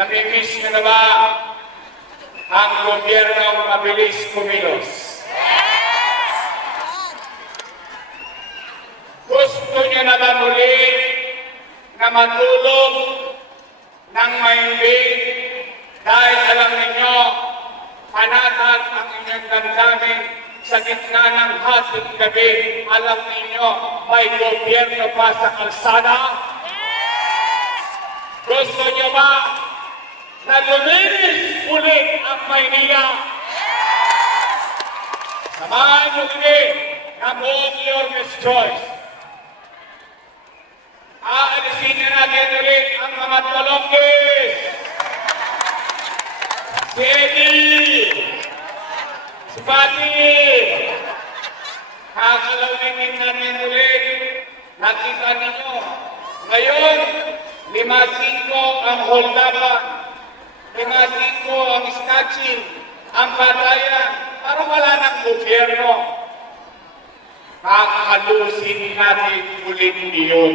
Namimiss nyo na ba ang gobyernong mabilis kumilos? Gusto nyo na ba muli na matulog ng mahimbing dahil alam ninyo, panatag ang inyong damdamin sa gitna ng hating gabi, alam ninyo, may gobyerno pa sa kalsada? Gusto nyo ba na luminis ulit ang Maynila? Samahan nyo ulit na buong Yormes Choice. Aalisin na natin ulit ang mga talonggis. Si Eddie, si Pati, kakalawin natin ulit. Nakita ninyo, ngayon, 5-5 ang holdapan, 5-5 ang snatching, ang patayan, para wala ng gobyerno. Kakalusin natin ulit iyon.